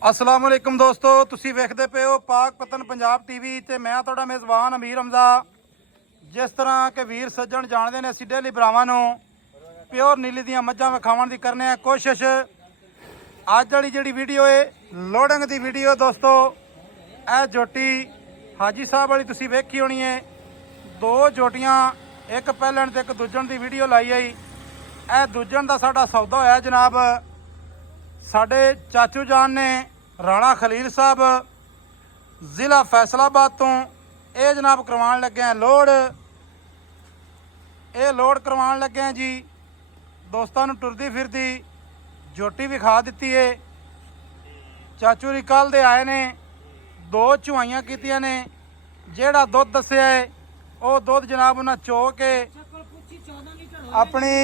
अस्सलाम वालेकुम दोस्तों, तुसी वेखदे पे हो पाक पतन पंजाब टीवी ते मैं तुहाडा मेज़बान अमीर हमजा। जिस तरह के वीर सज्जण जानते हैं, असीं डेली भरावां नूं प्योर नीली दियां मੱਝਾਂ विखाउण दी करने आ कोशिश। अज वाली जिहड़ी वीडियो है लोडिंग दी वीडियो दोस्तों, यह जोटी हाजी साहब वाली तुसी वेखी होनी है। दो जोटियां, एक पहलण ते एक दूजण दी वीडियो लाई आई। यह दूजण दा साडा सौदा होया जनाब साडे चाचू जान ने राणा खलील साहब जिला फैसलाबाद तो ये जनाब करवान लगे हैं लोड। ये लोड करवान लगे हैं जी दोस्तों नूं टुरदी फिरदी जोटी विखा दी है। चाचू री कल दे आए ने, दो चुआइयां कीतियां ने। जेड़ा दुध दस्सिया है वो दुध जनाब उन्हें चो के अपनी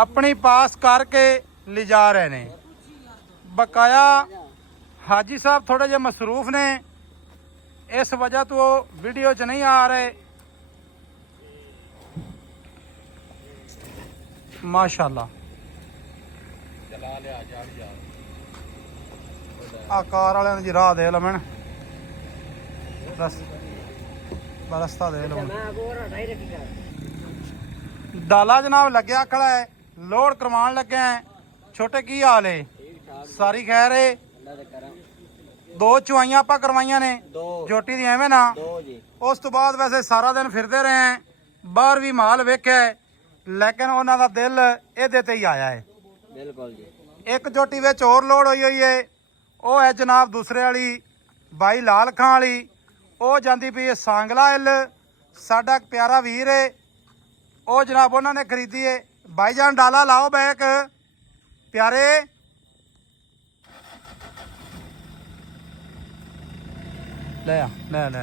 अपनी पास करके लिजा रहे ने। बकाया हाजी साहब थोड़े जे मसरूफ ने, इस वजह तो वो वीडियो च नहीं आ रहे। माशाल्लाह आकार वाले जी राह दे लमन रस्ता दे लो। डाला जनाब लग्या खड़ा है, लोड करवान लगे हैं। छोटे की हाल है? सारी खैर है। दो चुआइयां आप करवाइया ने जोटी दी एवें ना। उस तो बाद वैसे सारा दिन फिरते रहे हैं, बाहर भी माल वेख्या है, लेकिन उन्हों का दिल ये ही आया है। बिल्कुल जी। एक जोटी विच होर लोड हुई है, वो है जनाब दूसरे वाली बाई लाल खां वाली। वो जाती पई है सांगला हिल। साडा प्यारा वीर है, वो जनाब उन्होंने खरीदी है। भाईजान डाला लाओ बैक प्यारे। ले आ, ले ले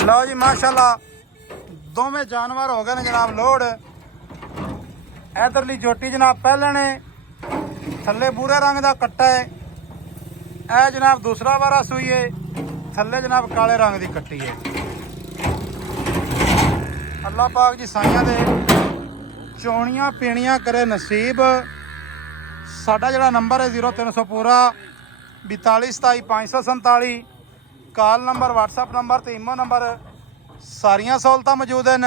लो जी माशाल्लाह दोवें जानवर हो गए ने जनाब लोड। इधरली जोटी जनाब पहले ने थल्ले भूरे रंग का कट्टा है। यह जनाब दूसरा वारा सूई है, थल्ले जनाब काले रंग की कट्टी है। अल्लाह पाक जी साइयां दे चौनियां पीणियां करे नसीब। साडा जिहड़ा नंबर है 0300 पूरा 42 27 547 कॉल नंबर, व्हाट्सएप नंबर ते ईमो नंबर, सारियां सहूलतां मौजूद हैं।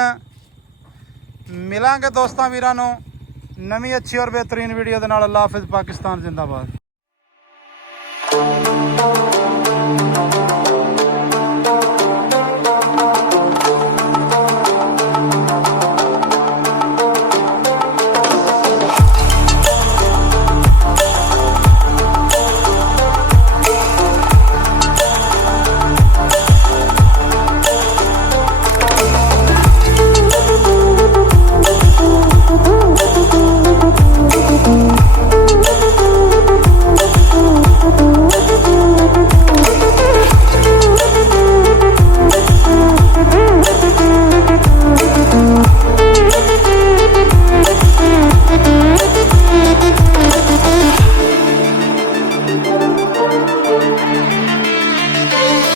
मिलांगे दोस्तां वीरां नूं नवीं अच्छी और बेहतरीन वीडियो दे नाल। अल्लाह हाफिज़। पाकिस्तान जिंदाबाद।